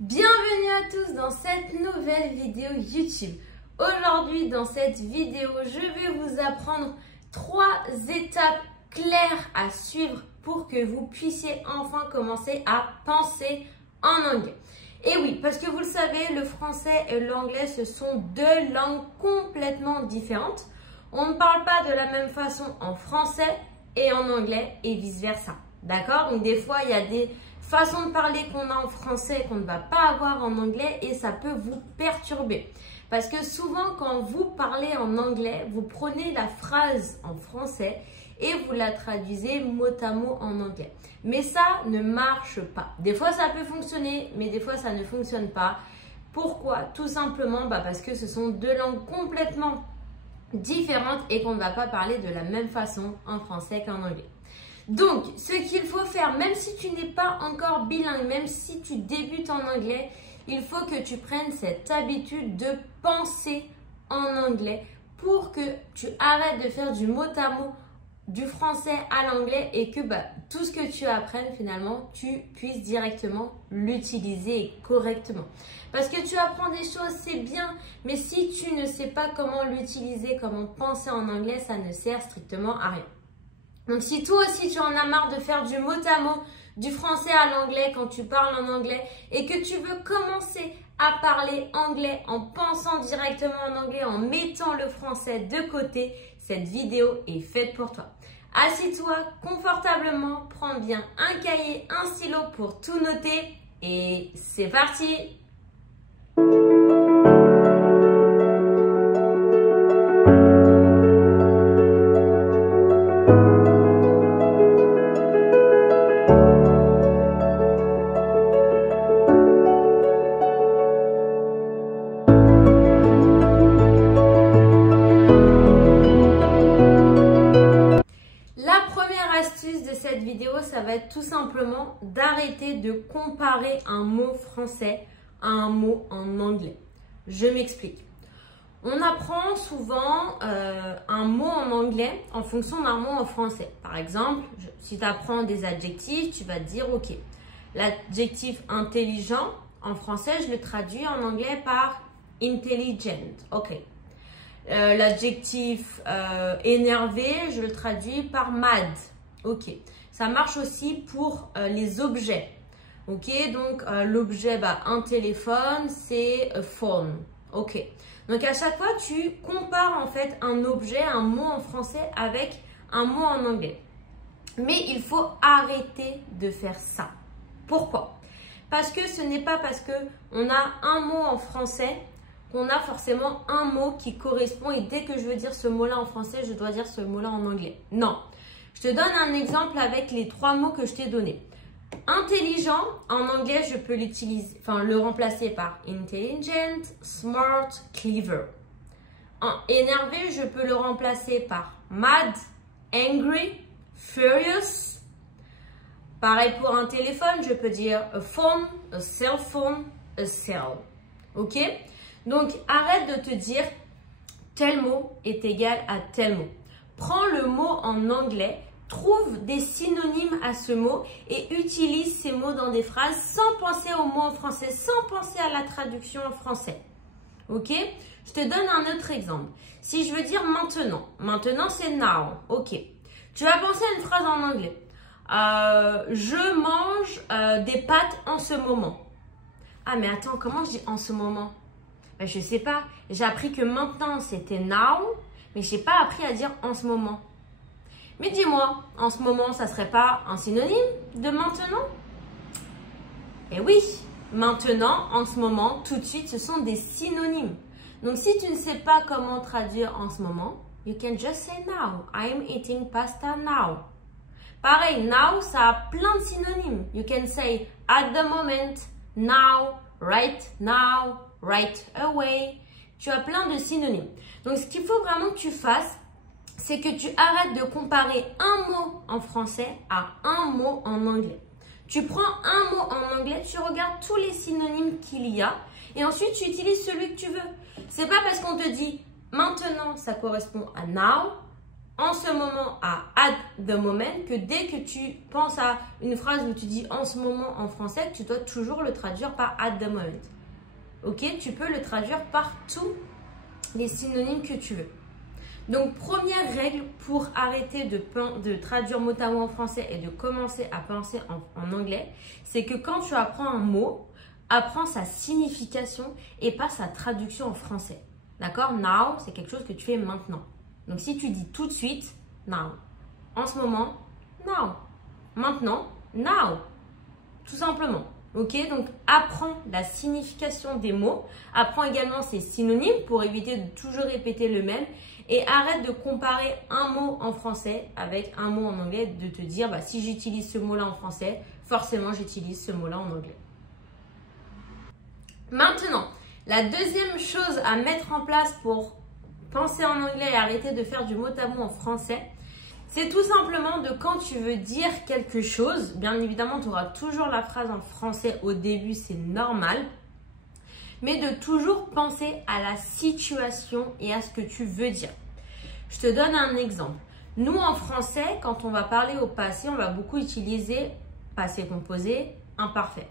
Bienvenue à tous dans cette nouvelle vidéo YouTube. Aujourd'hui, dans cette vidéo, je vais vous apprendre 3 étapes claires à suivre pour que vous puissiez enfin commencer à penser en anglais. Et oui, parce que vous le savez, le français et l'anglais, ce sont deux langues complètement différentes. On ne parle pas de la même façon en français et en anglais et vice-versa. D'accord? Donc des fois, il y a des façons de parler qu'on a en français qu'on ne va pas avoir en anglais et ça peut vous perturber. Parce que souvent, quand vous parlez en anglais, vous prenez la phrase en français et vous la traduisez mot à mot en anglais. Mais ça ne marche pas. Des fois, ça peut fonctionner, mais des fois, ça ne fonctionne pas. Pourquoi? Tout simplement parce que ce sont deux langues complètement différentes et qu'on ne va pas parler de la même façon en français qu'en anglais. Donc, ce qu'il faut faire, même si tu n'es pas encore bilingue, même si tu débutes en anglais, il faut que tu prennes cette habitude de penser en anglais pour que tu arrêtes de faire du mot à mot du français à l'anglais et que tout ce que tu apprennes finalement, tu puisses directement l'utiliser correctement. Parce que tu apprends des choses, c'est bien, mais si tu ne sais pas comment l'utiliser, comment penser en anglais, ça ne sert strictement à rien. Donc, si toi aussi, tu en as marre de faire du mot à mot, du français à l'anglais quand tu parles en anglais et que tu veux commencer à parler anglais en pensant directement en anglais, en mettant le français de côté, cette vidéo est faite pour toi. Assis-toi confortablement, prends bien un cahier, un stylo pour tout noter et c'est parti! Cette vidéo, ça va être tout simplement d'arrêter de comparer un mot français à un mot en anglais. Je m'explique. On apprend souvent un mot en anglais en fonction d'un mot en français. Par exemple, si tu apprends des adjectifs, tu vas te dire, ok, l'adjectif intelligent, en français, je le traduis en anglais par intelligent. Ok. L'adjectif énervé, je le traduis par mad. Ok, ça marche aussi pour les objets. Ok, donc l'objet, un téléphone, c'est a phone. Ok, donc à chaque fois, tu compares en fait un objet, un mot en français avec un mot en anglais. Mais il faut arrêter de faire ça. Pourquoi? Parce que ce n'est pas parce qu'on a un mot en français qu'on a forcément un mot qui correspond et dès que je veux dire ce mot-là en français, je dois dire ce mot-là en anglais. Non. Je te donne un exemple avec les 3 mots que je t'ai donnés. Intelligent, en anglais, je peux l'utiliser, le remplacer par intelligent, smart, clever. Énervé, je peux le remplacer par mad, angry, furious. Pareil pour un téléphone, je peux dire a phone, a cell phone, a cell. Ok? Donc, arrête de te dire tel mot est égal à tel mot. Prends le mot en anglais, trouve des synonymes à ce mot et utilise ces mots dans des phrases sans penser au mot en français, sans penser à la traduction en français. Ok? Je te donne un autre exemple. Si je veux dire maintenant, maintenant c'est now. Ok. Tu vas penser à une phrase en anglais. Je mange des pâtes en ce moment. Ah mais attends, comment je dis en ce moment? Je sais pas. J'ai appris que maintenant c'était now. Mais je n'ai pas appris à dire en ce moment. Mais dis-moi, en ce moment, ça ne serait pas un synonyme de maintenant? Eh oui, maintenant, en ce moment, tout de suite, ce sont des synonymes. Donc, si tu ne sais pas comment traduire en ce moment, you can just say now. I'm eating pasta now. Pareil, now, ça a plein de synonymes. You can say at the moment, now, right away. Tu as plein de synonymes. Donc, ce qu'il faut vraiment que tu fasses, c'est que tu arrêtes de comparer un mot en français à un mot en anglais. Tu prends un mot en anglais, tu regardes tous les synonymes qu'il y a et ensuite tu utilises celui que tu veux. C'est pas parce qu'on te dit maintenant, ça correspond à now, en ce moment à at the moment, que dès que tu penses à une phrase où tu dis en ce moment en français, tu dois toujours le traduire par at the moment. Ok, tu peux le traduire par tous les synonymes que tu veux. Donc, première règle pour arrêter de traduire mot à mot en français et de commencer à penser en anglais, c'est que quand tu apprends un mot, apprends sa signification et pas sa traduction en français. D'accord? Now, c'est quelque chose que tu fais maintenant. Donc, si tu dis tout de suite, now. En ce moment, now. Maintenant, now. Tout simplement. Ok? Donc, apprends la signification des mots. Apprends également ses synonymes pour éviter de toujours répéter le même. Et arrête de comparer un mot en français avec un mot en anglais. De te dire, bah, si j'utilise ce mot-là en français, forcément, j'utilise ce mot-là en anglais. Maintenant, la deuxième chose à mettre en place pour penser en anglais et arrêter de faire du mot à mot en français, c'est tout simplement de quand tu veux dire quelque chose, bien évidemment, tu auras toujours la phrase en français au début, c'est normal, mais de toujours penser à la situation et à ce que tu veux dire. Je te donne un exemple. Nous, en français, quand on va parler au passé, on va beaucoup utiliser passé composé, imparfait.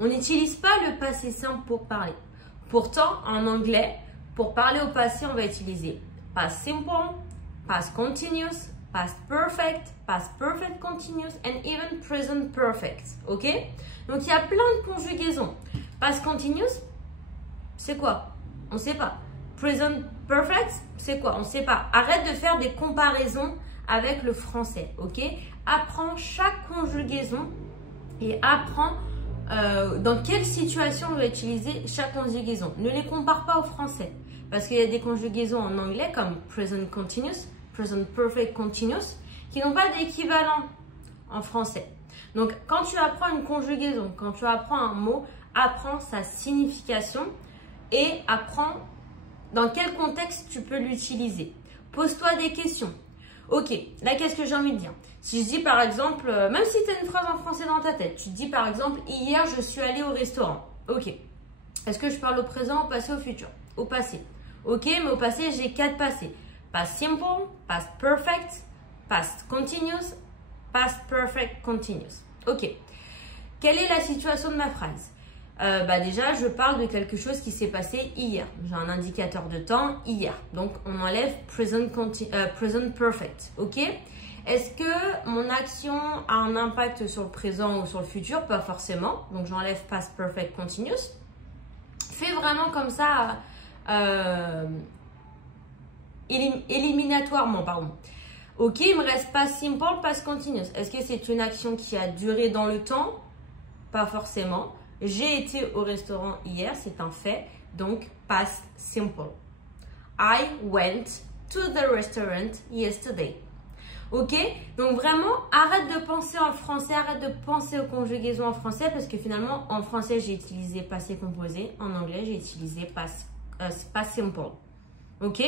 On n'utilise pas le passé simple pour parler. Pourtant, en anglais, pour parler au passé, on va utiliser past simple, past continuous, past perfect continuous, and even present perfect. Ok? Donc, il y a plein de conjugaisons. Past continuous, c'est quoi? On ne sait pas. Present perfect, c'est quoi? On ne sait pas. Arrête de faire des comparaisons avec le français. Ok? Apprends chaque conjugaison et apprends dans quelle situation on va utiliser chaque conjugaison. Ne les compare pas au français. Parce qu'il y a des conjugaisons en anglais comme present continuous, present perfect continuous, qui n'ont pas d'équivalent en français. Donc, quand tu apprends une conjugaison, quand tu apprends un mot, apprends sa signification et apprends dans quel contexte tu peux l'utiliser. Pose-toi des questions. Ok, là, qu'est-ce que j'ai envie de dire? Si je dis par exemple, même si tu as une phrase en français dans ta tête, tu te dis par exemple, hier, je suis allée au restaurant. Ok. Est-ce que je parle au présent, au passé, au futur? Au passé. Ok, mais au passé, j'ai 4 passés. Past simple, past perfect, past continuous, past perfect continuous. Ok. Quelle est la situation de ma phrase? Déjà, je parle de quelque chose qui s'est passé hier. J'ai un indicateur de temps hier. Donc, on enlève present perfect. Ok? Est-ce que mon action a un impact sur le présent ou sur le futur? Pas forcément. Donc, j'enlève past perfect continuous. Fais vraiment comme ça, éliminatoirement, pardon. Ok, il me reste past simple, past continuous. Est-ce que c'est une action qui a duré dans le temps? Pas forcément. J'ai été au restaurant hier, c'est un fait, donc past simple. I went to the restaurant yesterday. Ok? Donc vraiment, arrête de penser en français, arrête de penser aux conjugaisons en français parce que finalement, en français, j'ai utilisé passé composé, en anglais, j'ai utilisé past simple. Ok?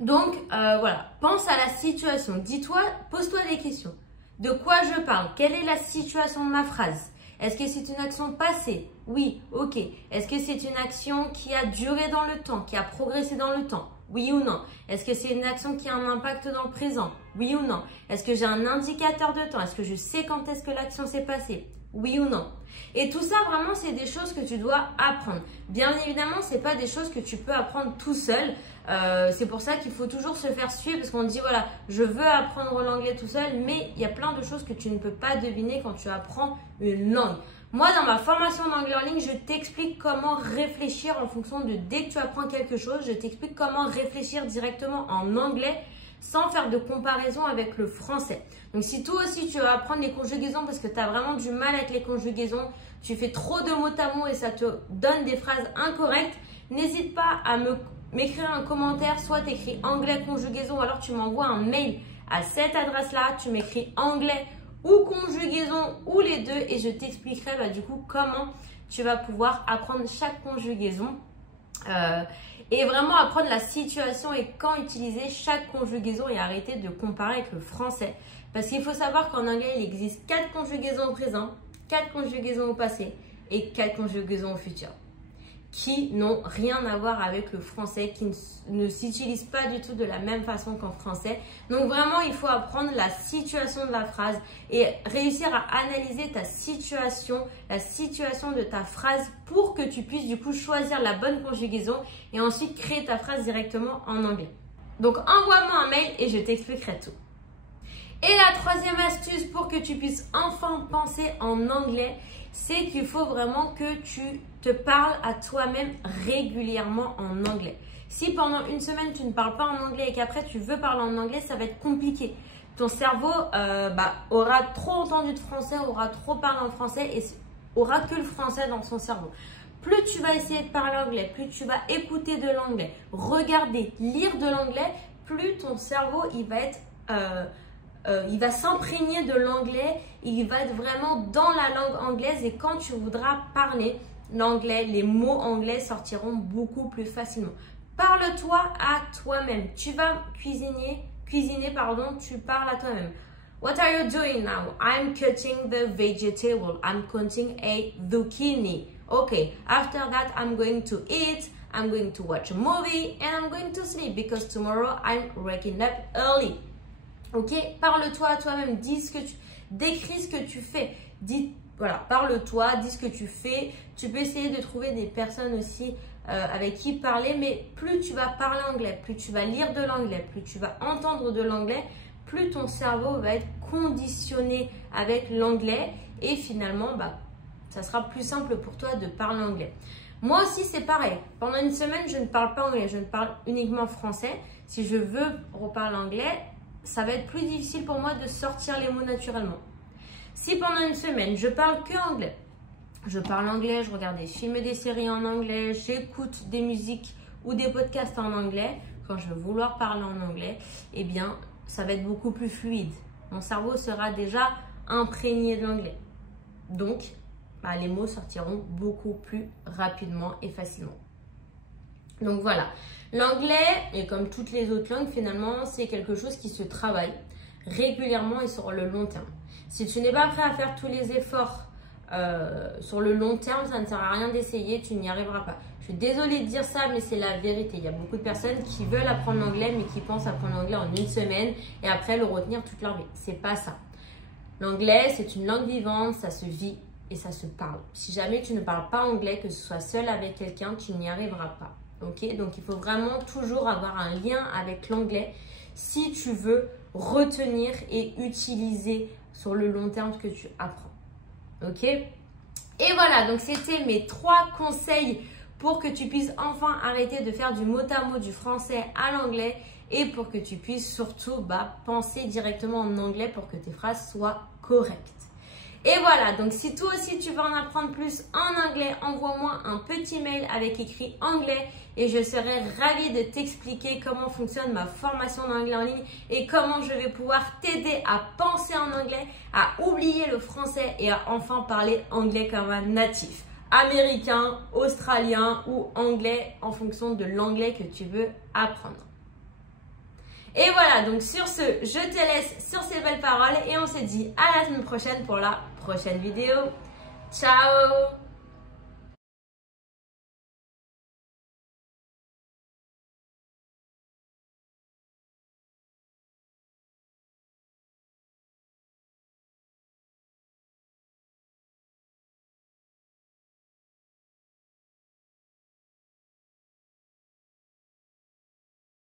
Donc, voilà, pense à la situation. Dis-toi, pose-toi des questions. De quoi je parle? Quelle est la situation de ma phrase? Est-ce que c'est une action passée? Oui, ok. Est-ce que c'est une action qui a duré dans le temps, qui a progressé dans le temps? Oui ou non? Est-ce que c'est une action qui a un impact dans le présent? Oui ou non? Est-ce que j'ai un indicateur de temps? Est-ce que je sais quand est-ce que l'action s'est passée? Oui ou non? Et tout ça, vraiment, c'est des choses que tu dois apprendre. Bien évidemment, ce n'est pas des choses que tu peux apprendre tout seul. C'est pour ça qu'il faut toujours se faire suivre parce qu'on dit, voilà, je veux apprendre l'anglais tout seul, mais il y a plein de choses que tu ne peux pas deviner quand tu apprends une langue. Moi, dans ma formation d'anglais en ligne, je t'explique comment réfléchir en fonction de dès que tu apprends quelque chose, je t'explique comment réfléchir directement en anglais sans faire de comparaison avec le français. Donc, si toi aussi, tu veux apprendre les conjugaisons parce que tu as vraiment du mal avec les conjugaisons, tu fais trop de mots à mots et ça te donne des phrases incorrectes, n'hésite pas à m'écrire un commentaire, soit tu écris anglais conjugaison, ou alors tu m'envoies un mail à cette adresse-là, tu m'écris anglais ou conjugaison ou les deux et je t'expliquerai du coup comment tu vas pouvoir apprendre chaque conjugaison et vraiment apprendre la situation et quand utiliser chaque conjugaison et arrêter de comparer avec le français. Parce qu'il faut savoir qu'en anglais, il existe 4 conjugaisons au présent, 4 conjugaisons au passé et 4 conjugaisons au futur. qui n'ont rien à voir avec le français, qui ne s'utilisent pas du tout de la même façon qu'en français. Donc vraiment, il faut apprendre la situation de la phrase et réussir à analyser ta situation, la situation de ta phrase pour que tu puisses du coup choisir la bonne conjugaison et ensuite créer ta phrase directement en anglais. Donc envoie-moi un mail et je t'expliquerai tout. Et la troisième astuce pour que tu puisses enfin penser en anglais, c'est qu'il faut vraiment que tu te parles à toi-même régulièrement en anglais. Si pendant une semaine tu ne parles pas en anglais et qu'après tu veux parler en anglais, ça va être compliqué. Ton cerveau aura trop entendu de français, aura trop parlé en français et aura que le français dans son cerveau. Plus tu vas essayer de parler anglais, plus tu vas écouter de l'anglais, regarder, lire de l'anglais, plus ton cerveau il va s'imprégner de l'anglais, il va être vraiment dans la langue anglaise et quand tu voudras parler l'anglais, les mots anglais sortiront beaucoup plus facilement. Parle-toi à toi-même. Tu vas cuisiner, tu parles à toi-même. What are you doing now? I'm cutting the vegetable. I'm cutting a zucchini. Okay, after that I'm going to eat, I'm going to watch a movie and I'm going to sleep because tomorrow I'm waking up early. Ok, parle-toi à toi-même, décris ce que tu fais, voilà, parle-toi, dis ce que tu fais. Tu peux essayer de trouver des personnes aussi avec qui parler, mais plus tu vas parler anglais, plus tu vas lire de l'anglais, plus tu vas entendre de l'anglais, plus ton cerveau va être conditionné avec l'anglais et finalement, ça sera plus simple pour toi de parler anglais. Moi aussi, c'est pareil. Pendant une semaine, je ne parle pas anglais, je ne parle uniquement français. Si je veux reparler anglais, ça va être plus difficile pour moi de sortir les mots naturellement. Si pendant une semaine, je parle que anglais, je parle anglais, je regarde des films et des séries en anglais, j'écoute des musiques ou des podcasts en anglais, quand je vais vouloir parler en anglais, eh bien, ça va être beaucoup plus fluide. Mon cerveau sera déjà imprégné de l'anglais. Donc, les mots sortiront beaucoup plus rapidement et facilement. Donc voilà, l'anglais, et comme toutes les autres langues, finalement, c'est quelque chose qui se travaille régulièrement et sur le long terme. Si tu n'es pas prêt à faire tous les efforts sur le long terme, ça ne sert à rien d'essayer, tu n'y arriveras pas. Je suis désolée de dire ça, mais c'est la vérité. Il y a beaucoup de personnes qui veulent apprendre l'anglais, mais qui pensent apprendre l'anglais en une semaine et après le retenir toute leur vie. C'est pas ça. L'anglais, c'est une langue vivante, ça se vit et ça se parle. Si jamais tu ne parles pas anglais, que ce soit seul avec quelqu'un, tu n'y arriveras pas. Okay, donc il faut vraiment toujours avoir un lien avec l'anglais si tu veux retenir et utiliser sur le long terme ce que tu apprends. Ok? Et voilà, donc c'était mes 3 conseils pour que tu puisses enfin arrêter de faire du mot à mot du français à l'anglais et pour que tu puisses surtout penser directement en anglais pour que tes phrases soient correctes. Et voilà, donc si toi aussi tu veux en apprendre plus en anglais, envoie-moi un petit mail avec écrit anglais et je serai ravie de t'expliquer comment fonctionne ma formation d'anglais en ligne et comment je vais pouvoir t'aider à penser en anglais, à oublier le français et à enfin parler anglais comme un natif, américain, australien ou anglais en fonction de l'anglais que tu veux apprendre. Et voilà, donc sur ce, je te laisse sur ces belles paroles et on se dit à la semaine prochaine pour la prochaine vidéo. Ciao!